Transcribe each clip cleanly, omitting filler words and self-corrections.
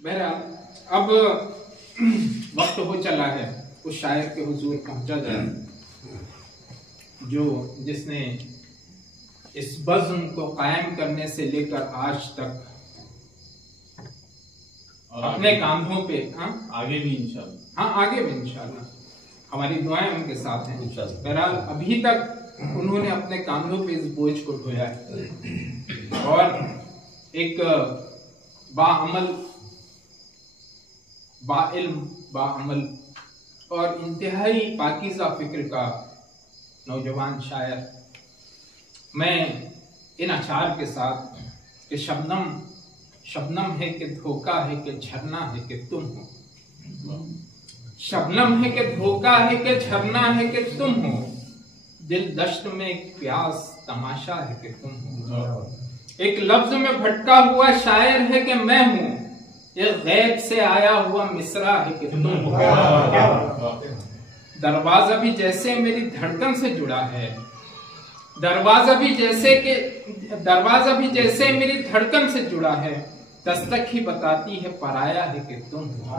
बहरहाल अब वक्त हो चला है उस शायर के हुजूर पहुंचा जाए जिसने इस बज़्म को कायम करने से लेकर आज तक अपने कांधों पे आगे भी इंशाल्लाह आगे भी इंशाल्लाह हमारी दुआएं उनके साथ हैं। बहरहाल अभी तक उन्होंने अपने कांधों पे इस बोझ को ढोया है और एक बाअमल, बाइल्म, बाअमल और इंतहाई पाकीज़ा फिक्र का नौजवान शायर। मैं इन अशार के साथ कि शबनम शबनम है कि धोखा है कि झरना है कि तुम हो, शबनम है कि धोखा है कि झरना है कि तुम हो, दिल दश्त में एक प्यास तमाशा है कि तुम हो, एक लफ्ज में भटका हुआ शायर है कि मैं हूं, ये गैब से आया हुआ मिसरा है कि तुम हो। दरवाजा भी जैसे मेरी धड़कन से जुड़ा है, दरवाजा भी जैसे मेरी धड़कन से जुड़ा है, दस्तक ही बताती है पराया है कि तुम हो।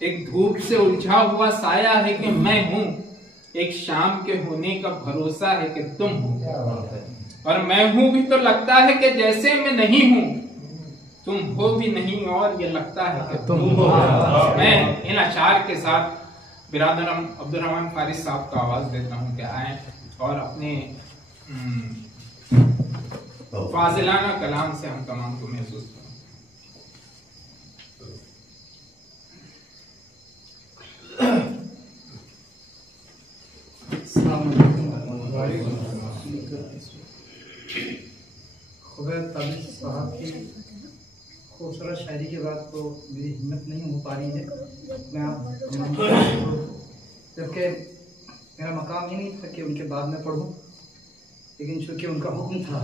एक धूप से उलझा हुआ साया है कि मैं हूं, एक शाम के होने का भरोसा है कि तुम हो, और मैं हूं भी तो लगता है कि जैसे मैं नहीं हूं, तुम हो भी नहीं और ये लगता है कि तुम हो। मैं इन अशार के साथ बिरादरम अब्दुर्रहमान फारिस साहब को आवाज देता हूं कि आए और अपने फाजिलाना कलाम से हम तमाम को महसूस करें। खुबैर ताबिश साहब की खूबसूरत शायरी के बाद तो मेरी हिम्मत नहीं हो पा रही है। मैं आप जबकि मेरा मकाम ही नहीं था कि उनके बाद में पढ़ूं, लेकिन चूंकि उनका हुक्म था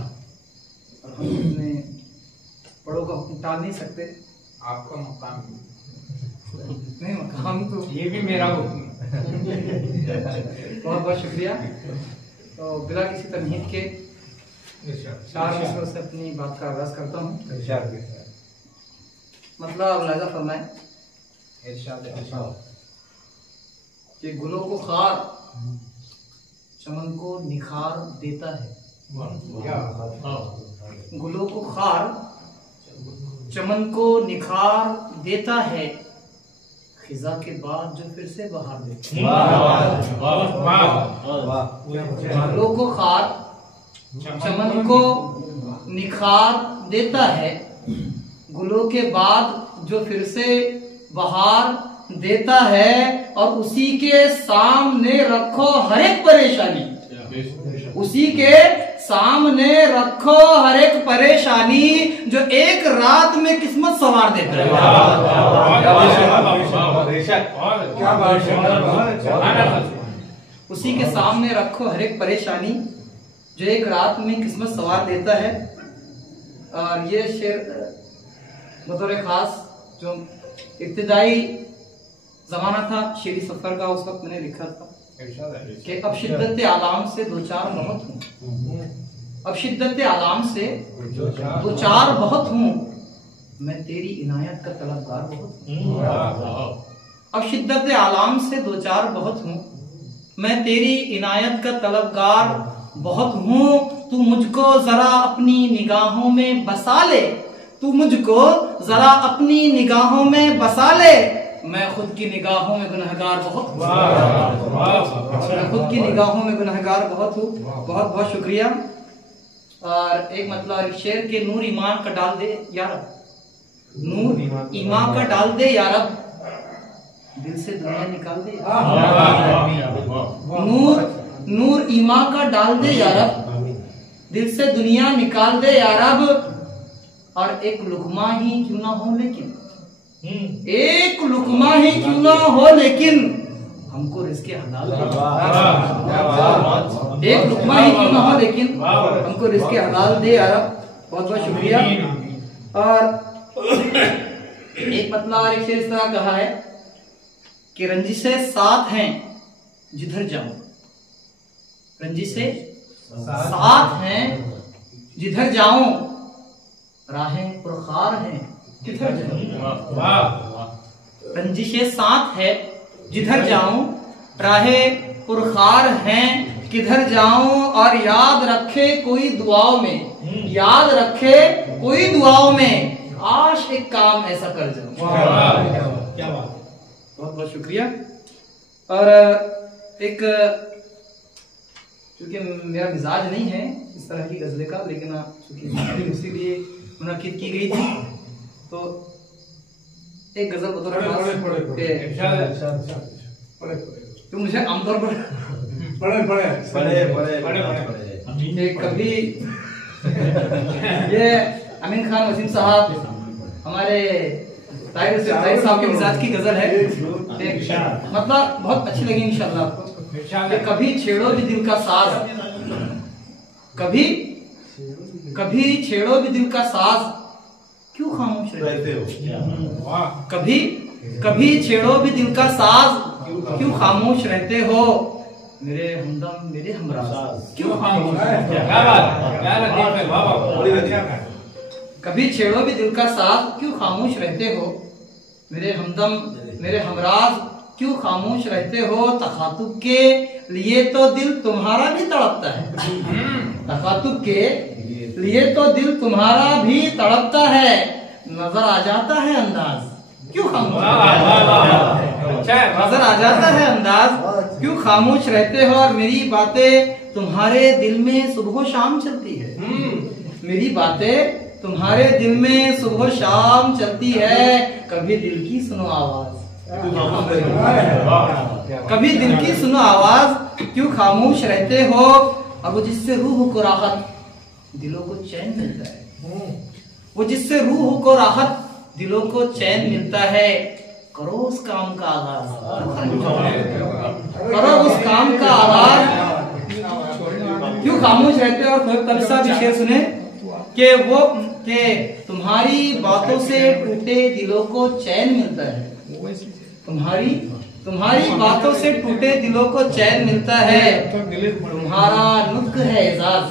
और हम अपने पढ़ो का हुक्म टाल नहीं सकते। आपका मकाम नहीं, मकाम तो ये भी मेरा हुक्म बहुत बहुत शुक्रिया। तो बिला किसी तमहीद के 4 मिसरों से अपनी बात का आगाज करता हूँ। मतलब लहजा फरमाए कि गुलों को खार चमन को निखार देता है, गुलों को खार चमन को निखार देता है, खिजा के बाद जो फिर से बहार देता है। गुलों को खार चमन को निखार देता है, गुलों के बाद जो फिर से बहार देता है, और उसी के सामने रखो हर एक परेशानी, उसी के सामने रखो हर एक परेशानी, जो एक रात में किस्मत संवार देता है। उसी के सामने रखो हर एक परेशानी, जो एक रात में किस्मत संवार देता है। और ये शेर बतौर खास जो इब्तिदाई जमाना था शेरी सफर का, उस वक्त मैंने लिखा था कि अब शिद्दत आलाम से दो चार बहुत हूँ, अब शिद्दत आलाम से दो चार बहुत हूँ, मैं तेरी इनायत का तलबगार बहुत हूँ। अब शिद्दत आलाम से दो चार बहुत हूँ, मैं तेरी इनायत का तलबगार बहुत हूँ। तू मुझको जरा अपनी निगाहों में बसा ले, तू मुझको जरा अपनी निगाहों में बसा ले, मैं खुद की निगाहों में गुनहगार बहुत हूँ, मैं खुद की निगाहों में गुनहगार बहुत हूँ। बहुत बहुत शुक्रिया। और एक मतलब शेर के नूर ईमान का डाल दे यार, नूर ईमान का डाल दे यारब, दिल से दुनिया निकाल दे, नूर ईमान का डाल दे यारब, दिल से दुनिया निकाल दे यारब। और एक लुकमा ही क्यों ना हो लेकिन, एक लुकमा ही क्यों ना हो लेकिन, हमको रिज़्क़े हलाल दे, एक लुकमा ही क्यों ना हो लेकिन, हमको रिज़्क़े हलाल दे यारब। बहुत बहुत शुक्रिया। और एक मतलब एक शेर इस तरह कहा है कि रंजिशें साथ हैं जिधर जाऊं, रंजिशें साथ हैं जिधर जाऊं, राहें पुरखार हैं किधर जाऊं। वाह रंजिशे साथ है जिधर जाऊं, राहें पुरखार हैं किधर जाऊं। और याद रखे कोई दुआओं में, याद रखे कोई दुआओं में, आश एक काम ऐसा कर जाऊं। क्या बात, बहुत बहुत शुक्रिया। और एक, क्योंकि मेरा मिजाज नहीं है इस तरह की गजलें का, लेकिन चूंकि इसीलिए मुनाकिद की गई थी, तो एक गजल बतौर तो मुझे आमतौर पर कभी ये अमीन खान वसीम साहब हमारे ताहिर साहब के मिजाज की गजल है, मतलब बहुत अच्छी लगी इंशाल्लाह आपको। कि कभी छेड़ो भी दिल का साज, कभी छेड़ो भी दिल का साज, क्यों खामोश रहते हो। कभी छेड़ो भी दिल का साज, क्यों खामोश रहते हो। मेरे हमदम मेरे हमराज, क्यों खामोश। कभी छेड़ो भी दिल का साज, क्यों खामोश रहते हो। मेरे हमदम मेरे हमराज, क्यों खामोश रहते हो। तखातुब के लिए तो दिल तुम्हारा भी तड़पता है, तखातुब के लिए तो दिल तुम्हारा भी तड़पता है। नजर आ जाता है अंदाज, क्यों खामोश। नजर आ जाता है अंदाज, क्यों खामोश रहते हो। और मेरी बातें तुम्हारे दिल में सुबह शाम चलती है, मेरी बातें तुम्हारे दिल में सुबह शाम चलती है। कभी दिल की सुनो आवाज, कभी दिल की सुनो आवाज, क्यों खामोश रहते हो। और वो जिससे रूह को राहत दिलों को चैन मिलता है, वो जिससे रूह को राहत दिलों को चैन मिलता है। करो उस काम का आगाज, करो उस काम का आगाज, क्यों खामोश रहते हो। और कवि साहब भी शेर सुने कि वो कि तुम्हारी बातों से टूटे दिलों को चैन मिलता है, तुम्हारी बातों से टूटे दिलों को चैन मिलता है। तुम्हारा नुत्क है एजाज,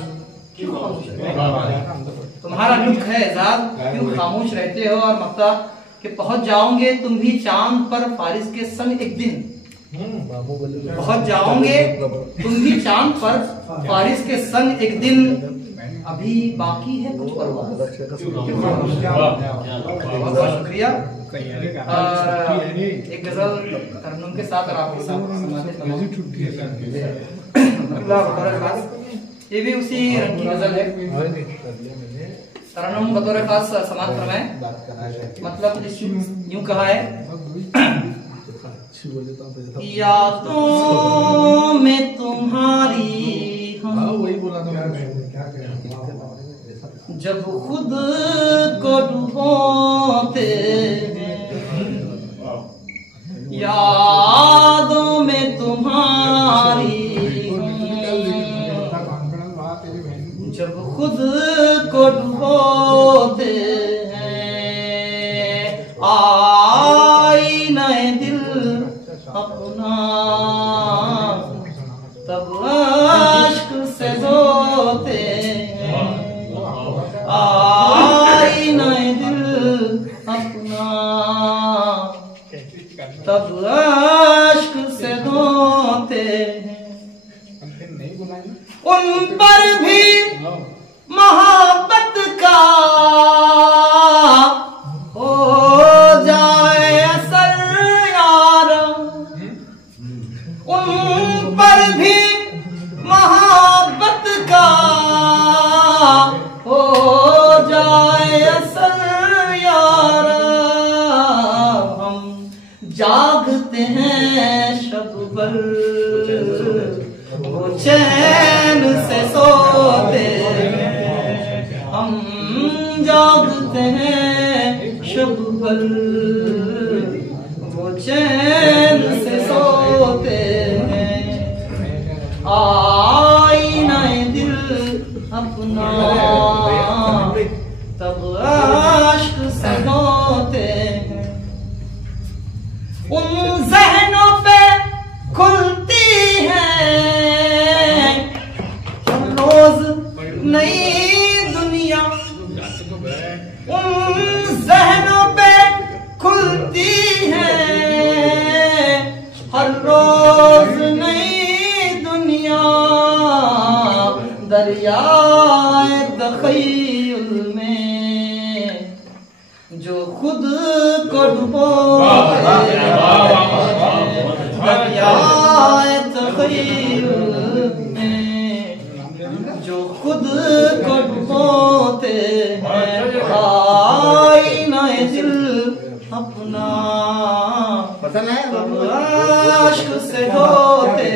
क्यों खामोश रहते हो। तुम्हारा नुत्क है एजाज, क्यों खामोश रहते हो। और मक्ता कि पहुंच जाओगे तुम भी चांद पर फारिस के संग एक दिन, पहुंच जाओगे तुम भी चांद पर फारिस के संग एक दिन। अभी बाकी है कुछ परवाह। बहुत बहुत शुक्रिया। एक गजल तरन्नुम के साथ और आपके साथ ये भी उसी रंग की गजल है। तरन्नुम बतौर खास समाज फरमाए, मतलब यूं कहा है। यादों में तुम्हारी जब खुद को डुबोते हैं, यादों में तुम्हारी जब खुद को डुबोते हैं। आईना दिल अपना तब अश्क से धोते हैं, आईना दिल अपना तब अश्क से धोते हैं। उन पर भी मोहब्बत का हो जाए असर यार, उन पर भी मोहब्बत का हो जाए असर यार। हम जागते हैं शब भर वो चैन से सोते हैं, हम जागते हैं शब भर वो चैन से सोते हैं। आईना दिल अपना तब अश्क से धोते हैं। उन ज़हनों पे खुलती है रोज नई दुनिया, जो खुद को डुबोते दरियाए तखय्युल में, जो खुद को डुबोते हैं आईनाए दिल अपना अब आश्क से धोते।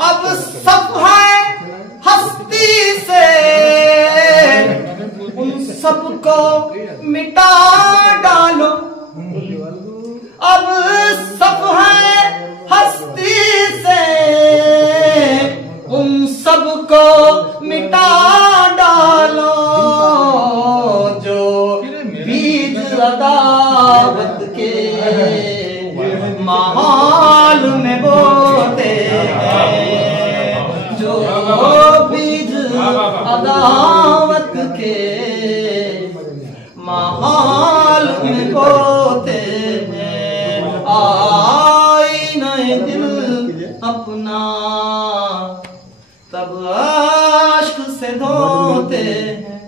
अब सब है हस्ती से उन सबको मिटा डालो, अब सब है हस्ती से उन सबको मिटा डालो, जो बीज अदावत के माहौल में बोते हैं, जो बीज अदावत के माहौल में बोते हैं आईनाए दिल अपना तब आश्क से धोते हैं।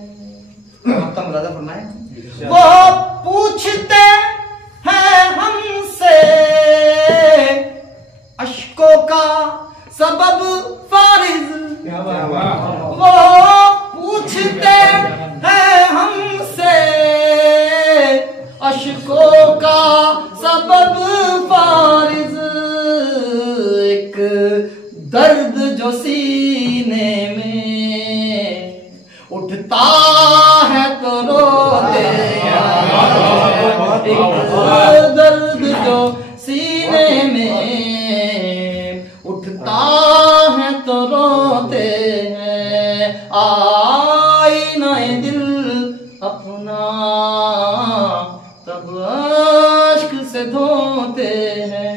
वो पूछते हैं हमसे अश्कों का सबब फारिज, वो पूछते हैं हमसे अश्कों का सबब फारिज, एक दर्द जो सीने में उठता है तो रोते हैं, एक दर्द जो सीने में उठता है तो रोते हैं आईनाए दिल अपना तब आश्क से धोते हैं।